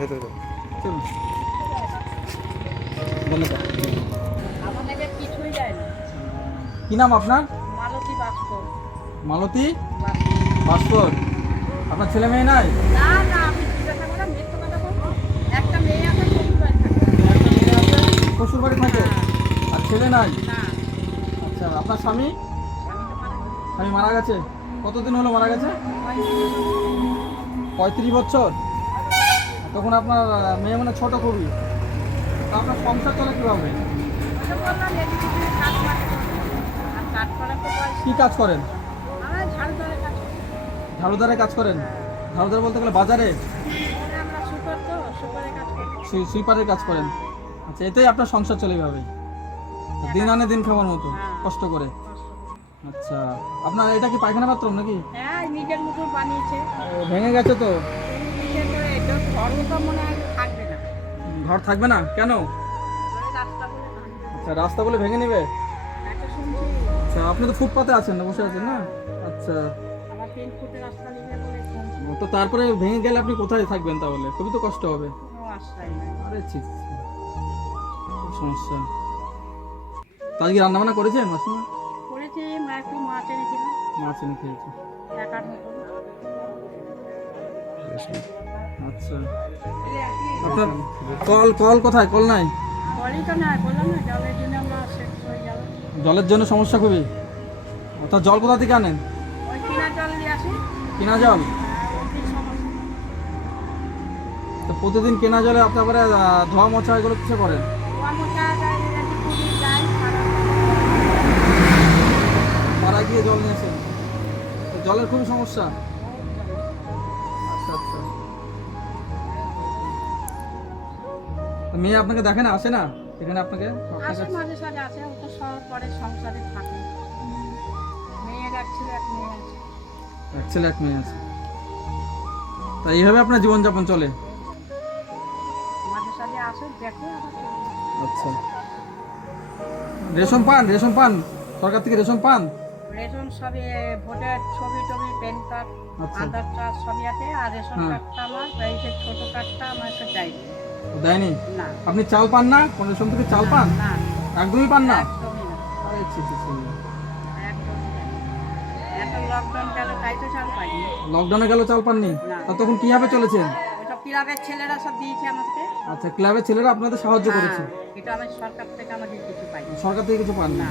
ভেতরে যাবো। চলুন ধন্যবাদ। আমাদের কিছুই যায় না। কি নাম আপনার? মালতী বাস্কর। মালতী ভাস্কর। আপনার ছেলে মেয়ে নাই? না না, আমি জিজ্ঞাসা করে মিথ্যে কথা বলবো? একটা মেয়ে আছে, শ্বশুরবাড়ি থাকে। একটা মেয়ে আছে, শ্বশুর বাড়ি থাকে, আর ছেলে নাই? না, আচ্ছা, আপনার স্বামী? স্বামী তো মারা গেছে। স্বামী মারা গেছে? কতদিন হলো মারা গেছে? 35 বছর। তখন আপনার মেয়ে মানে ছোট খুবই। তা আপনার সংসার চলে কীভাবে? ওটা বললাম এদিকে কিছু কাজ মাঝে করবো। আর কাজ করার তো পয়সা। কী কাজ করেন? আমরা ঝাড়ু ধরে কাজ করি। ঝাড়ুদারে কাজ করেন? ঝাড়ুদার বলতে গেলে বাজারে আমরা সুপার তো, সুপারে কাজ করি। সুইপারের কাজ করেন? আচ্ছা, এতেই আপনার সংসার চলে যাবে, দিন আনে দিন খাওয়ার মতো কষ্ট করে। আচ্ছা, আপনার এটা কি পায়খানা বাথরুম নাকি? হ্যাঁ, নিজের মতো বানিয়েছে। ভেঙে গেছে তো? নিজের করে এটা ঘরও তো মনে হয় থাকবে না। ঘর থাকবে না কেন? ঘরে রাস্তা বলে না। আচ্ছা, রাস্তা বলে ভেঙে নেবে? একটা শুনছি আচ্ছা, আপনি তো ফুটপাতে আছেন না, বসে আছেন না? আচ্ছা, আমার 3 ফুটের রাস্তা নিবে বলে শুনছি। তো তারপরে ভেঙে গেলে আপনি কোথায় থাকবেন তাহলে? খুবই তো কষ্ট হবে। কোনো আশ্রয় নাই। আরে ছি ছি, ছি। খুব সমস্যা। তো আজকে রান্না বান্না করেছেন মাসিমা? করেছি, মা একটু মাছ এনেছিলাম মাছ এনে খেয়েছে। একার মতো। আচ্ছা, আপনার কল কল কোথায়? কল নাই? কলই তো নাই, বললাম না জলের জন্য আমরা শেষ হয়ে গেল। জলের জন্য সমস্যা খুবই। তা জল কোথা থেকে আনেন? ওই কিনা জল দিয়ে আসি। কেনা জল? ওই কি সমস্যা? তো প্রতিদিন কেনা জলে আপনি আবার ধোয়া মোছা এগুলো কিসে করেন? কুয়া মোচা যায়, একটু পুরি যায়, পাড়ায় গিয়ে জল নিয়েছেন? তো জলের খুবই সমস্যা। আচ্ছা আচ্ছা। তো মেয়ে আপনাকে দেখে না, আসে না এখানে আপনাকে? আপনার আসে কাছে? মাঝে সাঝে আসে, ও তো সব পরে সংসারে থাকে। মেয়ের এক ছেলে এক মেয়ে আছে। এক ছেলে এক মেয়ে আছে। তা এইভাবে আপনার জীবনযাপন চলে? মাঝে সাঝে আসে, দেখে আবার চলে যায়। আচ্ছা, রেশন পান? রেশন পান? সরকার থেকে রেশন পান? রেশন সবই, ভোটার ছবি টবি, প্যান কার্ড, আচ্ছা। আধার কার্ড সবই আছে। আর রেশন হ্যাঁ। কার্ডটা আমার, এই যে ছোট কার্ডটা আমার একটা যায়নি। দেয়নি? না আপনি চাল পান না? কোন রেশন থেকে চাল পান? না, একদমই পান না? একদমই না, আরে ছি ছি ছি। একদমই না। এখন লকডাউন গেল তাই তো চাল পাইনি। লকডাউনে গেল চাল পাননি? না। তা তখন কিভাবে চলেছেন? ওইসব ক্লাবের ছেলেরা সব দিয়েছে আমাকে। আচ্ছা, ক্লাবের ছেলেরা আপনাদের সাহায্য করেছে? এটা আমি সরকার থেকে আমাকে কিছু পাইনি। সরকার থেকে কিছু পান না? না,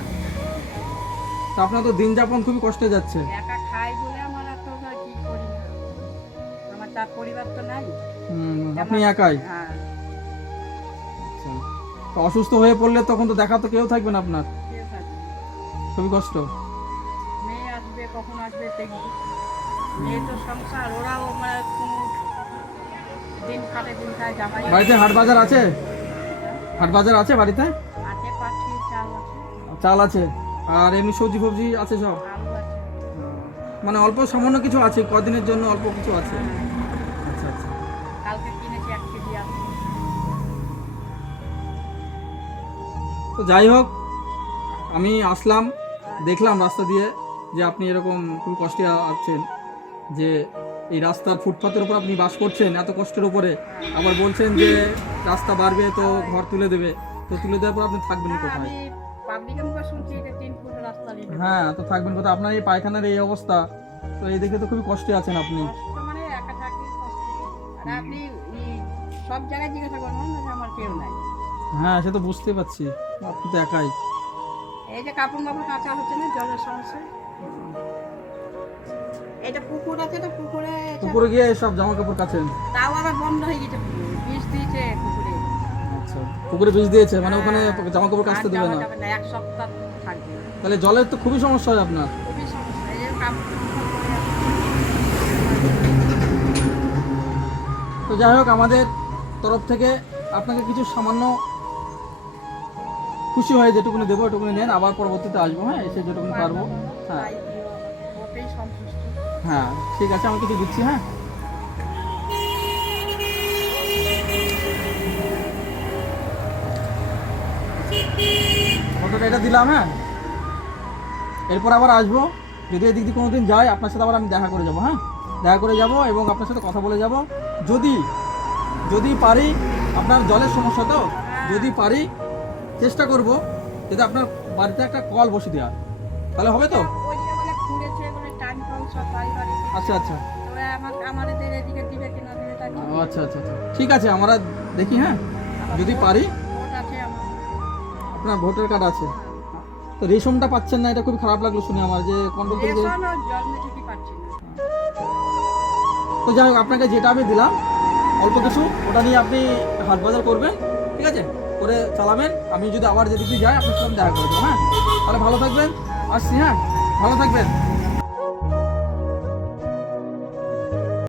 তা আপনার তো দিন যাপন খুবই কষ্টে যাচ্ছে। একা খাই বলে আমার এত কি করি, আমার তার পরিবার তো নাই। আপনি একাই? হ্যাঁ, আচ্ছা, তো অসুস্থ হয়ে পড়লে তখন তো দেখা তো কেউ থাকবে না আপনার, ঠিক আছে। খুবই কষ্ট। মেয়ে আসবে, কখন আসবে দেখবি। মেয়ে তো সংসার, ওরাও মানে কোনো দিন খাটে দিন খায়, জামাই বাড়িতে হাট বাজার আছে? হাট বাজার আছে বাড়িতে? আছে, পাঠি চাল আছে, চাল আছে, আর এমনি সবজি ফবজি আছে সব? আলু আছে। মানে অল্প সামান্য কিছু আছে, কদিনের জন্য অল্প কিছু আছে। আচ্ছা আচ্ছা। কালকে কিনেছি 1 কেজি আলু। তো যাই হোক, আমি আসলাম, দেখলাম রাস্তা দিয়ে যে আপনি এরকম খুব কষ্টে আছেন, যে এই রাস্তার ফুটপাতের উপর আপনি বাস করছেন এত কষ্টের উপরে, আবার বলছেন যে রাস্তা বাড়বে তো ঘর তুলে দেবে, তো তুলে দেওয়ার পর আপনি থাকবেন কোথায়? আমি পাবলিকের মুখে শুনছি যে 3 ফুট রাস্তা নিবে। হ্যাঁ, তো থাকবেন কোথায়? আপনার এই পায়খানার এই অবস্থা, তো এই দেখে তো খুবই কষ্টে আছেন আপনি। কষ্ট মানে একা থাকি, কষ্ট। আর আপনি সব জায়গায় জিজ্ঞাসা করবেন না যে আমার কেউ নাই। হ্যাঁ, সে তো বুঝতে পারছি, আপনি তো একাই। এই যে কাপড় মাপড় কাঁচা হচ্ছে না, জলের সমস্যা। এটা পুকুর আছে, তো পুকুরে পুকুরে গিয়ে সব জামা কাপড় কাচেন? তাও আবার বন্ধ হয়ে গেছে, পুকুর বিষ দিয়েছে পুকুরে। আচ্ছা, পুকুরে বীজ দিয়েছে, মানে ওখানে জামা কাপড় কাচতে আর দেবে যাওয়া না? যাবে না, 1 সপ্তাহ থাকবে। তাহলে জলের তো খুবই সমস্যা হয় আপনার। খুবই সমস্যা, এই যে কাপড় পরে আছে। তো যাই হোক, আমাদের তরফ থেকে আপনাকে কিছু সামান্য খুশি হয় যেটুকুনি দেবো ওটুকুনি নেন, আবার পরবর্তীতে আসবো, হ্যাঁ, এসে যেটুকুনি পারবো। হ্যাঁ তাই দিও, ওতেই সন্তুষ্ট। হ্যাঁ, ঠিক আছে, আমি কিছু দিচ্ছি। হ্যাঁ, ফটোটা এটা দিলাম। হ্যাঁ, এরপর আবার আসবো, যদি এদিক দিয়ে কোনোদিন যাই আপনার সাথে আবার আমি দেখা করে যাবো। হ্যাঁ, দেখা করে যাব এবং আপনার সাথে কথা বলে যাব। যদি যদি পারি, আপনার জলের সমস্যা তো, হ্যাঁ। যদি পারি চেষ্টা করব যদি আপনার বাড়িতে একটা কল বসে দেওয়া, তাহলে হবে তো? ওই যে বলে খুঁড়েছে বলে টাইম কল সব বাড়ি বাড়ি দিচ্ছে। আচ্ছা আচ্ছা তবে আমাদের এদিকে দিবে কিনা দিবে তা কি ও, আচ্ছা আচ্ছা আচ্ছা ঠিক আছে, আমরা দেখি। হ্যাঁ, যদি পারি। ভোট আছে আমার। আপনার ভোটার কার্ড আছে, তো রেশনটা পাচ্ছেন না, এটা খুব খারাপ লাগলো শুনে আমার, যে কন্ট্রোল থেকে রেশন ও জল ঠিকই পাচ্ছি না। তো যাই হোক, আপনাকে যেটা আমি দিলাম অল্প কিছু, ওটা নিয়ে আপনি হাট বাজার করবেন, ঠিক আছে, করে চালাবেন। আমি যদি আবার যেদিকে যাই আপনার সাথে দেখা করে দেবো। হ্যাঁ, তাহলে ভালো থাকবেন, আসছি। হ্যাঁ, ভালো থাকবেন।